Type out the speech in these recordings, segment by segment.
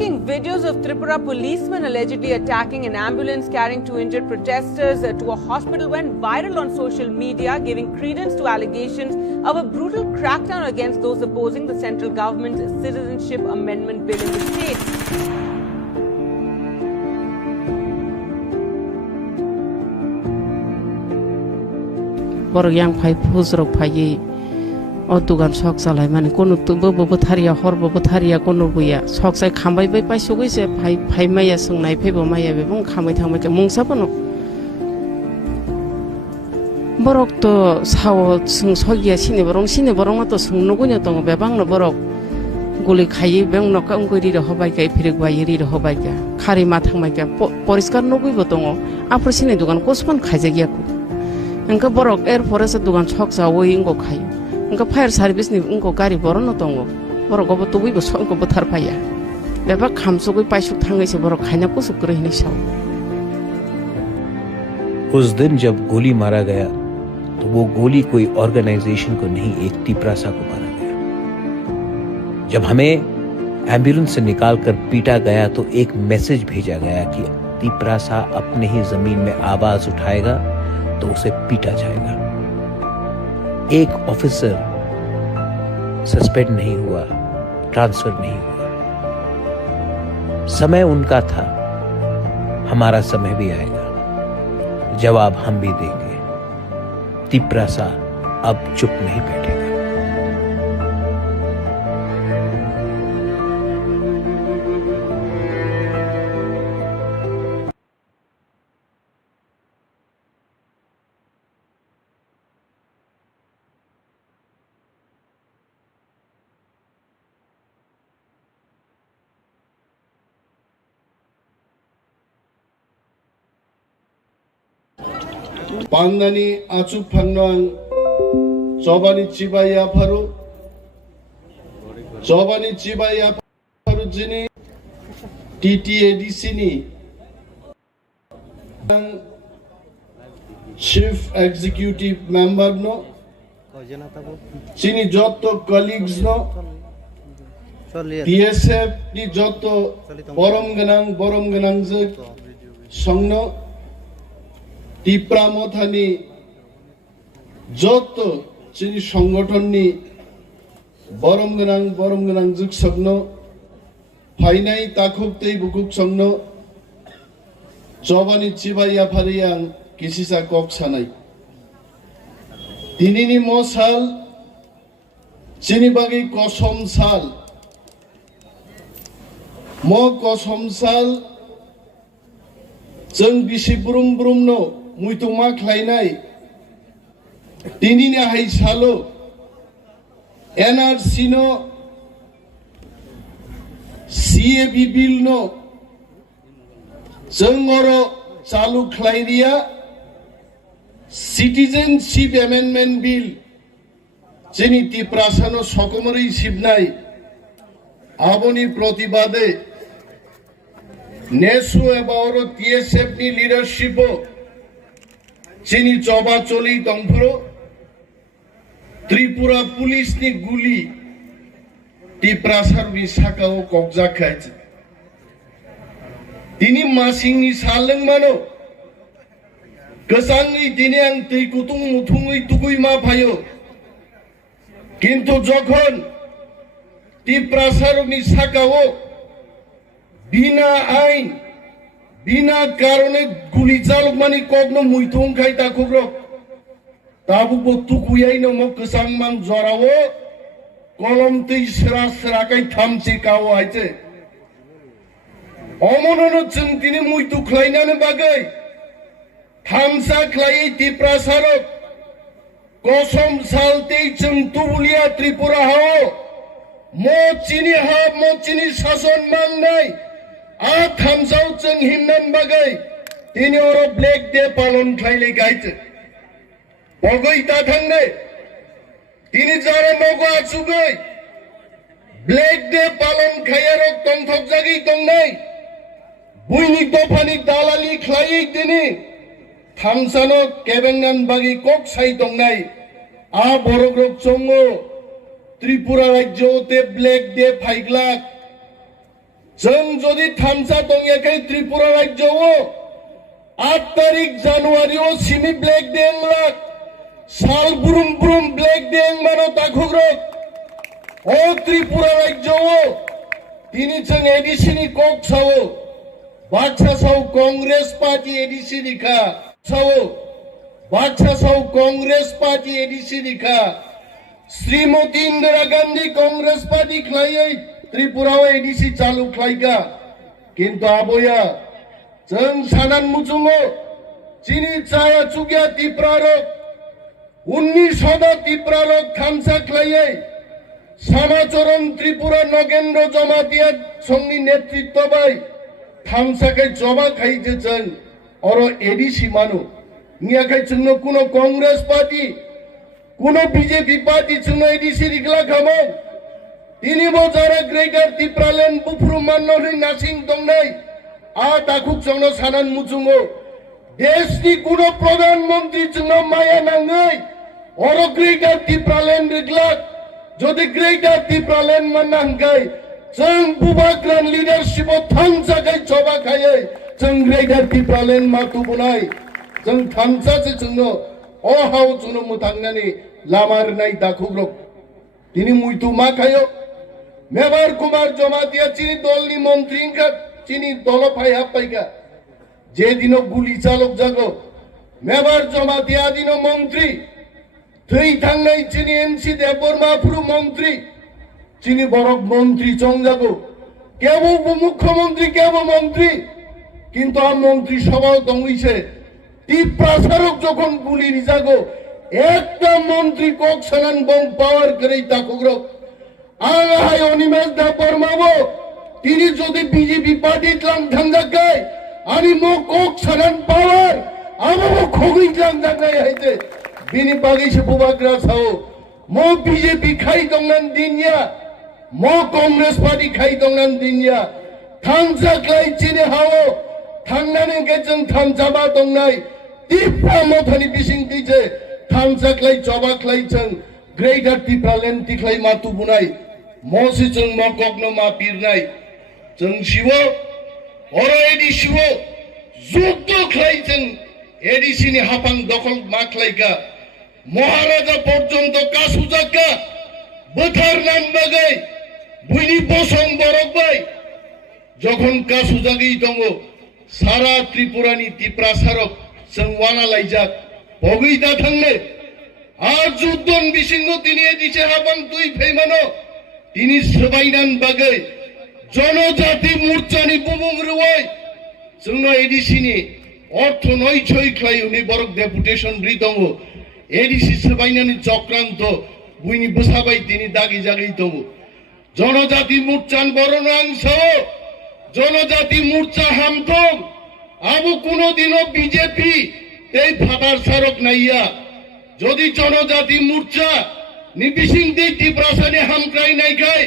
Shocking videos of Tripura policemen allegedly attacking an ambulance carrying 2 injured protesters to a hospital went viral on social media, giving credence to allegations of a brutal crackdown against those opposing the central government's citizenship amendment bill in the state. Borok yang pai puzrok pai otugan sok salai mani kono tubo bobo tharia hor bobo tharia kono buya sok sai khambai bai pai sugui se pai maya sungnai phebo maya be bung khamai thangbai ke mungsa bono borok to sawo sung sogia sini borong ma to sung nugunya tong bebang no borok guli khai beng no ka ungoi ri hobai kai phirik bai ri hobai ka khari ma thangbai ka poriskar nugui bo tongo apro sini dugan kospan khaje giya ku engka borok air forest dugan sok sawo ingo khai engka fire service ni engko gari borono tongo borok go tugui bo song ko bothar phaya beba khamsugui paisuk thangai se borok khaina kusuk kre hini saw उस दिन जब गोली मारा गया तो वो गोली कोई ऑर्गेनाइजेशन को नहीं, एक तिपरासा को मारा गया। जब हमें एम्बुलेंस से निकालकर पीटा गया तो एक मैसेज भेजा गया कि तिपरासा अपने ही जमीन में आवाज उठाएगा तो उसे पीटा जाएगा। एक ऑफिसर सस्पेंड नहीं हुआ, ट्रांसफर नहीं हुआ। समय उनका था, हमारा समय भी आएगा, जवाब हम भी देंगे। तिपरासा अब चुप नहीं बैठेगा। Pangani acu phangnang Chobani Chibaya Paru Chobani Chibaya Paru Jini TTADC ni Chief Executive Member no Chini Jotto colleagues no Tsf ni Jotto Borom ganang Songno Tipra Motha ni Jotto chini সংগঠন ni borom ganang juk sagno phainai takhuk tei bukuk sangno Chobani Chibaya Phariang kisisa kok sanai tinini mo sal chini bagi kosom sal mo kosom sal जों बिसि ब्रुम नो मुइतुमा ख्लायनाय दिनिनि हायसालो NRC नो सीएबी बिल नो जों अरो चालु ख्लायरिया सिटिजेनशिप एमेंडमेंट बिल जोंनि तिपरासानो सकमरै सिबनाय आबोनि प्रतिबादे नेसु एबारो TSF ni leadership chini choba choli tongphro Tripura police ni guli Tiprasar Visaka o kobja khaiche tini masing ni saleng mano kesangi tini ang tei kutung muthungui tugui ma phayo kintu jokhon Tiprasar Visaka o Bina ain, bina karone guli jaluk mani kogno muithung khai takhugro tabu botu kuyai no mo kesang man jorawo kolom tei sera kai thamchi kawo aiche omonono chung tini muitu khlainane bagai thamsa khlai Tiprasarok kosom saltei chung tubulia Tripura hao mo chini sason mangnai a thamsau chung himnan bagai tini oro black day palon khlaile gaite bogoi ta thangne tini jara nogo achugai black day palon khayarok tongthok jagi tongnai buini dofani dalali khlai tini thamsano kebengan bagi kok sai tongnai a borogrok chongo Tripura rajyote black day phaigla जों যদি थामसा दंयाखै त्रिपुरा राज्योआव 8 तारिख जानुवारियाव Simi black दें लाख साल बुरुम बुरुम black दें मानो ताखुग्रक ओ त्रिपुरा राज्योआव তিনি जों एडिसिनि कक सावो बादशा साव कांग्रेस पार्टी एडिसि लिखा सावो बादशा साव कांग्रेस पार्टी एडिसि लिखा श्रीमती इंदिरा गांधी कांग्रेस पार्टी खलायै त्रिपुराव एडिसि चालू खलायगा किंतु आबोया जों सानान मुजुङो चिनि चाया चुगिया तिप्रारक 19 तिप्रारक थामसा खलायै समाचरण त्रिपुरा नगेन्द्र जमातिया संनि नेतृत्व बाय थामसाखै जबा खाइजे जों अरो एडिसि मानु नियाखै जोंनो कुनो कांग्रेस पार्टी कुनो बीजेपी पार्टी जोंनो एडिसि रिगला खामो তিনি বজারে গ্রেটার ত্রিপুরাল্যান্ড বুফরুম মান্নরি নাসিং দंनाय आ दाखुक जोंनो सानान मुजुङो देशनि कुनो प्रधानमंत्री जोंनो माया नाङै अरो ग्रेटार त्रिपुराल्যান্ड रिगला যদি গ্রেটার ত্রিপুরাল্যান্ড माननांगै जों बुबाग्रान लिडारशिपआव थांजाखै जबा खायै जों ग्रेटार त्रिपुराल्যান্ड मातु बुनाय जों थांजासे जोंनो अहाव जोंनो मोथांनानै लामारनाय दाखुग्रक তিনি मुइतु मा खायो मेवार कुमार जमातिया चीनी दलनी मंत्री का चीनी दल फाई हापाइगा जे दिनो गुली चालक जागो मेवार जमातिया दिनो मंत्री थै थांनाय चीनी एमसी देवबर्मा पुरु मंत्री चीनी बरक मंत्री चंग जागो केबो मुख्यमंत्री केबो मंत्री किंतु आ मंत्री सभा दंगैसे टिप्रासारक যখন गुली जागो একটা মন্ত্রী কক সানান বং পাওয়ার করে তাকুগ্রক আহাই অনিমেষ দা পরমাবো তিনি যদি বিজেপি পার্টি ত্লাং থাঙ্গাকাই আমি মো কক সানান পাওয়ার আমো খগই ত্লাং থাঙ্গাই হাইতে বিনি বাগিসে বুবাগ্রা সাও মো বিজেপি খাই দংনান দিনিয়া মো কংগ্রেস পার্টি খাই দংনান দিনিয়া থাংজাক্লাই চিনে হাও থাংনানে গেজং থামজাবা দংনাই টিপ্রা মথানি বিসিং দিছে थामसाख्लाय जबाख्लाय जों ग्रेटार त्रिपुराल्যান্ড तिख्लाय मातु बुनाय मसि जों मककनो मा पिरनाय जों शिवो अरो एडिसिवो जुद्ध ख्लाय जों एडिसिनि हापां दखल मा ख्लायगा महाराजा पर्यन्त कासुजाका बोथार नाम बागै बुइनि बसं बरकबाय যখন कासुजागै दङ सारा त्रिपुरानि तिप्रासारक जों वाना लायजाक बगैदा थांले আর যুদ্ধন বিসিঙ্গ তিনি দিছে হাবাং দুই ফেমানো তিনি সবাইনান বাগৈ জনজাতি মোর্চানি বুমুং রুয়াই जोंनो एडिसिनि अर्थ नय छय ख्लायनि बरक डेपुटेशन रिदङ एडिसि सबाइनानि चक्रांत बुइनि बसाबाय তিনি दागि जागै दङ जनजाति मोर्चान बरनांस जनजाति मोर्चा हामथं आबो कोनो दिनो बीजेपी এই ফাটার সারক নাইয়া যদি জনজাতি মোর্চা নিবিসিং দেই ত্রিপুরাসানে হামক্রাই নাইখাই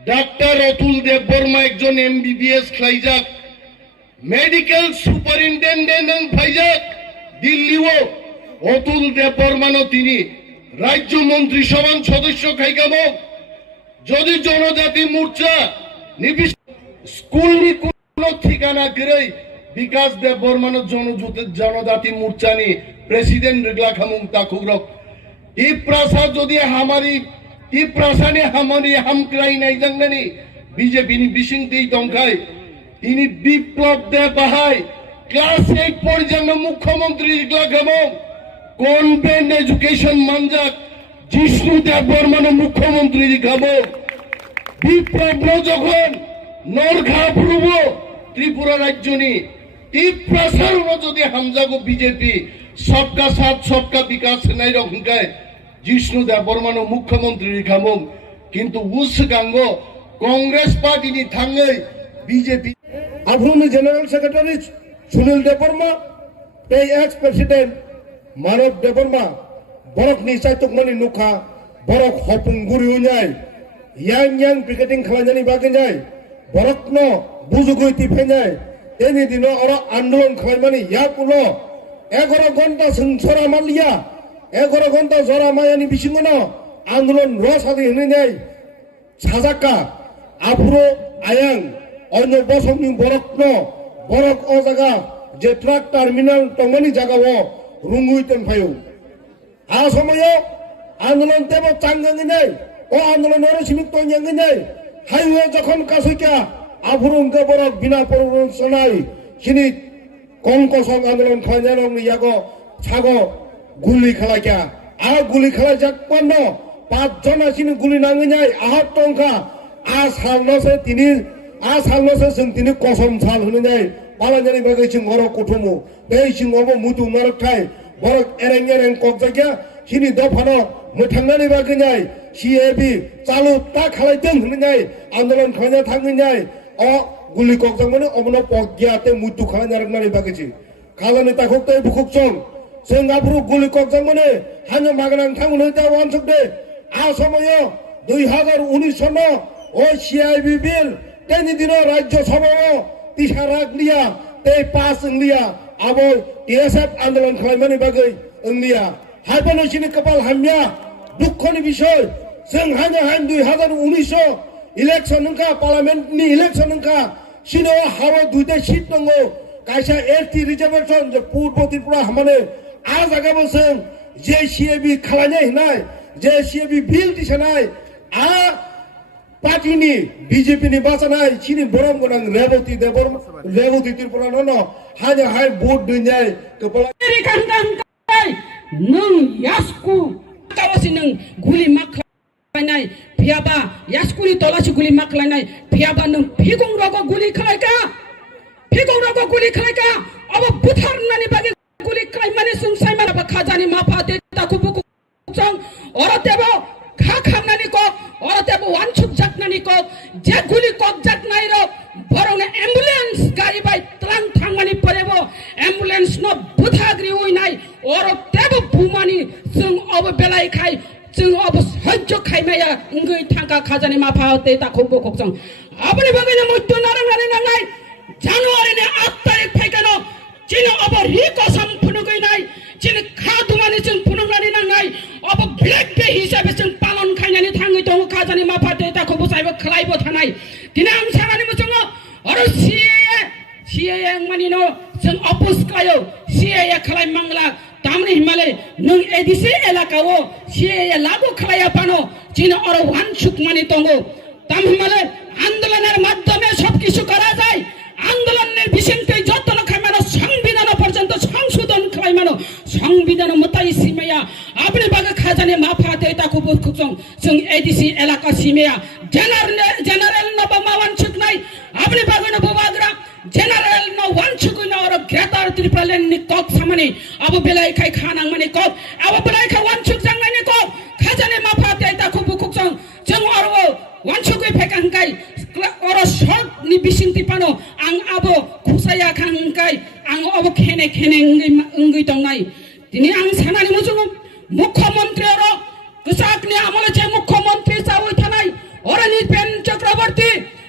ডাক্তার অতুল দেব বর্মা একজন এমবিবিএস খাইজাক মেডিকেল সুপারিনটেন্ডেন্ট ফাইজাক দিল্লিও অতুল দেব বর্মানো তিনি রাজ্য মন্ত্রী সভার সদস্য খাইগাম যদি জনজাতি মোর্চা নিবিস স্কুলনি কোনো ঠিকানা করে विकास देव बर्मानो जनजाति मोर्चानी प्रेसिडेंट रिगला खामुं ताकुग्रक टिप्रासा जदि हामारी टिप्रासानि हामारी हामक्राई नायजांनानि बीजेपीनि बिसिं दै दंखाय तिनि बिप्लब देव बाहाय क्लास 8 पर्यन्त मुख्यमंत्री रिगला खामुं कन्वेंट एजुकेशन मानजाक जिष्णु देव बर्मानो मुख्यमंत्री रिगामो बिप्लब जखन नरखा पुरुबो त्रिपुरा राज्यनि टिप्रासारनो যদি হামজাগো বিজেপি सबका साथ सबका विकास নাই রকমকাই जिष्णु देव बर्मानो मुख्यमंत्री रिखामों किंतु उस गांगो कांग्रेस पार्टी नि थांगै बीजेपी आफुनि जनरल सेक्रेटरी सुनील देव बर्मा पे एक्स प्रेसिडेंट मानव देव बर्मा बरक नि साइतुकमानि नुखा बरक हपुंगुरि उनाय yang piketing खालामनायनि बागै जाय बरकनो बुजुगै तिफेनाय एनि दिनो अरो आंदोलन खालामनानै याकुलो 11 घंटा संसरा मालिया 11 घंटा जरा मायानि बिसिङनो आंदोलन रसादि होनाय साजाका आफुरो आयां অন্য বসমনি বরক ন বরক ও জায়গা যে ট্রাক টার্মিনাল টঙ্গনি জায়গাও রুঙ্গুইতেন ফাইও আ সময় আন্দোলন তেব চাঙ্গাঙ্গি নাই ও আন্দোলন সিমিত তঞ্জাঙ্গি নাই হাইওয়ে যখন কাছুইকা আফুরুমকে বরক বিনা প্ররোচনায় সিনি কংকসং আন্দোলন খাইজানং ইয়াগো ছাগো গুলি খেলাইকা আর গুলি খেলাই যাক পন্ন 5 জন আসিনি গুলি নাঙ্গি নাই আহত টংকা আ সালনসে তিনি কসম সাল হনে নাই পালাজানি বাগে সিং অর কুঠুমু এই সিং অব মুতু নরক ঠাই বরক এরেং কক জায়গা সিনি দফানো মোথাंनानै বাগে নাই সিএবি চালু তা খালাইতেं হনে নাই আন্দোলন খাইনা থাঙ্গি নাই অ গুলি কক জাং মানে অমন পগিয়াতে মুতু খালাই নারকনাनै বাগেছি খালানি তাখক তাই বুকুক সং সিঙ্গাপুর গুলি কক জাং মানে হানো মাগনাং থাঙ্गुनै दा ওয়ানসক দে আ সময় 2019 সন ও সিআইবি বিল তেনি দিন রাজ্য সভা তিসা রাগ লিয়া তে পাস লিয়া আবো টিএসএফ আন্দোলন খাইমানি বাগै লিয়া হাইপানো সিনি কপাল হামিয়া দুঃখनि বিষय जों हानो हान 2019 इलेक्शन नंका पार्लियामेंट नि इलेक्शन नंका सिनो हारो दुइटा सीट नंगो कायसा एसटी रिजर्वेशन जे पूर्व त्रिपुरा हमने आ जागा बसों जे सीएबी खालायनाय हिनाय जे सीएबी बिल दिसनाय आ पार्टीनि बीजेपीनि बासानाय सिनि बरम गोनां रेवती त्रिपुरा न हानो हाय भोट दिनाय कपाल नों यास्कु कावासि नों गुलि माखलायनाय फियाबा यास्कुनि तलासि गुलि माखलायनाय फियाबा नों फिगं रगो गुलि खालायका अब बुथारनानि बागे गुलि खालायमाने जों सायमाना खाजानि माफाते ताखु बुकु जों अरतेबो खाखामनानि कक अरतेबो वानसुक जाकनानि कक जे गुलि कक जाकनाय र बरंने एम्बुलेंस गाड़ी बाय त्रां थांमानि परेबो एम्बुलेंस न बुथाग्रि उइनाय अरतेबो बुमानि जों अब बेलाय खाय जों अब सह्य खायमाया इंगै थांका खाजानि माफाते ताखु बुकु जों अपनि बागैनो मत्य नारांनानै नांनाय জানুয়ারিनि 8 तारिख फैगोन चिन अब रिकसम फुनुगैनाय चिन खादुमानि जों फुनुगनानै नांनाय अब ब्लेक डे हिसाबै जों पालन खायनानै थाङै दङ खाजानि माफाते ताखौ बसायबो खलायबो थानाय दिनै आं सानानि मोजों आरो सीए मानि न जों अपोज खायो सीए खलाय मांगला तामनि हिमालय नों एडिसि एलाकाव सीए लागु खलाया पानो चिन अरो वान सुकमानि दङ ताम हिमालय आन्दोलনের মাধ্যমে সবকিছু করা যায় আন্দোলনের বিশিষ্টই যতন খাইমানো সংবিধান পর্যন্ত সংশোধন খাইমানো সংবিধান মতাই সীমায়া আপনি বাগে খাজানে মাফাতে তাকু বুকুং जों एडिसि এলাকা সীমায়া জেনারেল ন বামাওয়ান ছুকনাই আপনি বাগে ন বাবাগ্রা জেনারেল ন ওয়ান ছুকুন আর গ্রেটার ত্রিপুরালেন নি কক সামনে আব বেলাই খাই খানাং মানে কক আব বেলাই খা ওয়ান ছুক জাংনানি কক খাজানে মাফাতে তাকু বুকুং जों আর ওয়ান ছুকুই ফেকাংকাই और शर्ट नि बिसिंति पानो आं आबो खुसाया खांकाय आं अब खेने अंगै दंनाय दिनै आं सानानि मोजों मुख्यमंत्री और गोसाकनि आमले जे मुख्यमंत्री जावै थानाय और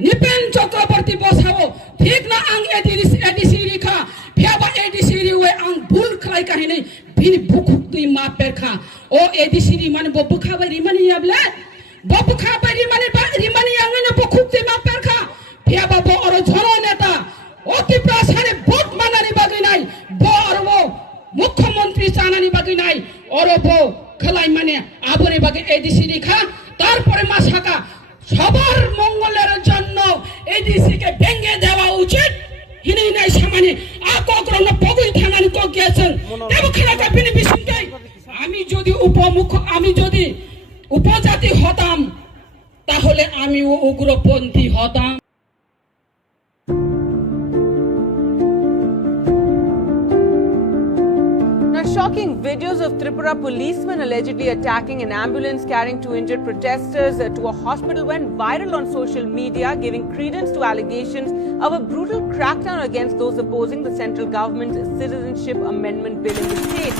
निपेन चक्रवर्ती बसावो ठीक ना आं एडिसि रिखा फियाबा एडिसि रिवे आं भुल खलाय काहिनै बिनि बुकुक्ति मा पेरखा ओ एडिसि रि माने बबुखा बारि माने याबले बबुखा बारि माने रिमानि आंनो बखुक्ति मा पेरखा फियाबा बो और झरो नेता अति प्रासारे भोट मानानि बागैनाय बो और वो मुख्यमंत्री जानानि बागैनाय और बो खलाय माने आबरे बागे एडिसि रिखा তারপরে মাসাকা সবার মঙ্গলের জন্য এডিসি কে ভেঙে দেওয়া উচিত হিনি নাই সামানি আকগ্রহ পগুই থানানি কো গেছেন দেব খালাকা বিনি বিসিংকাই আমি যদি উপজাতি হতাম তাহলে আমিও উগ্রপন্থী হতাম Shocking videos of Tripura policemen allegedly attacking an ambulance carrying 2 injured protesters to a hospital went viral on social media, giving credence to allegations of a brutal crackdown against those opposing the central government's citizenship amendment bill in the state.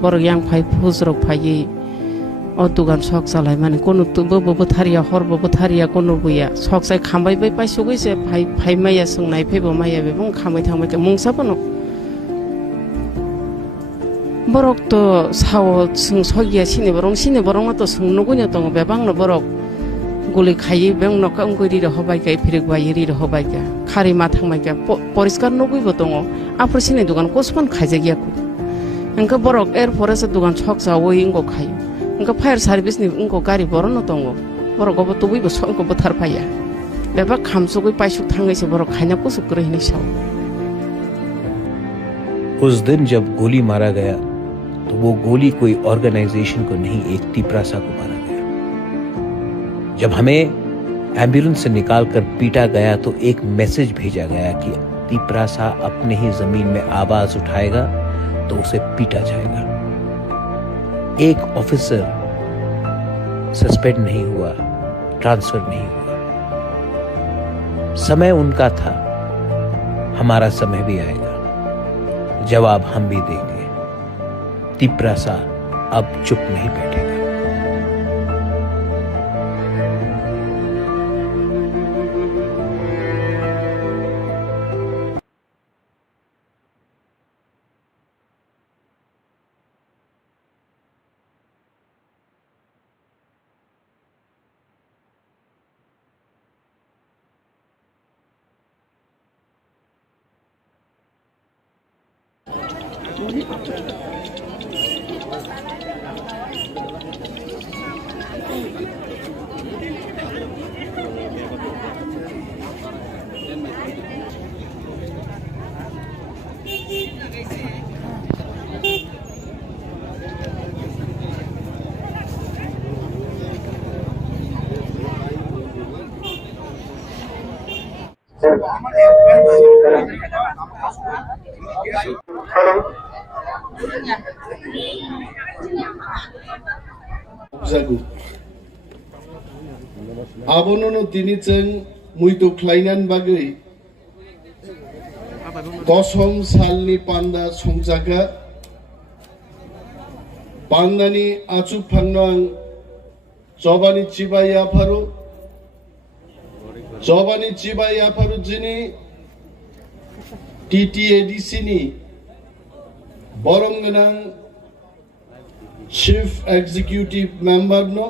Borgyang phai phuzrok phai অতুগান শখ চালাই মানে কোনো ববো থারিয়া হরবো থারিয়া কোনো বইয়া শখ চাই খামবাই by পাইছো গইছে phi মাইয়া सोंनाय फैबो माइया बेबो खामै थांबाय मुंसाबो borok sao sung sogia sini borong mato sung nugunya tongo bebang no borok guli khai beng no ka ungkuri ro hobai kai phirig wairi ro hobai ka khari mathang mai ka poriskar nugui bo tongo apro sini dugan kospan khaije gya ku engka borok air forest dugan chok sa oi ingo khai engka fire service ni ingo gari boron no tongo borok go tubui bo song ko bothar paya beba khamsugui paisuk thangai se borok khaina kusuk kre hini sao उस दिन जब गोली मारा गया तो वो गोली कोई ऑर्गेनाइजेशन को नहीं, एक तिपरासा को मारा गया। जब हमें एम्बुलेंस से निकालकर पीटा गया तो एक मैसेज भेजा गया कि तिपरासा अपने ही जमीन में आवाज उठाएगा तो उसे पीटा जाएगा। एक ऑफिसर सस्पेंड नहीं हुआ, ट्रांसफर नहीं हुआ। समय उनका था, हमारा समय भी आएगा, जवाब हम भी देंगे। तिपरासा अब चुप नहीं बैठेगा। जागु आबोनो तिनी जों मुइदु ख्लाइनान बागै दशम सालनि पान्दा संजागा बांनानि आचु फांनां जबानि चिबाय आफारु जिनि TTADC नि बरंगनां Chief Executive Member no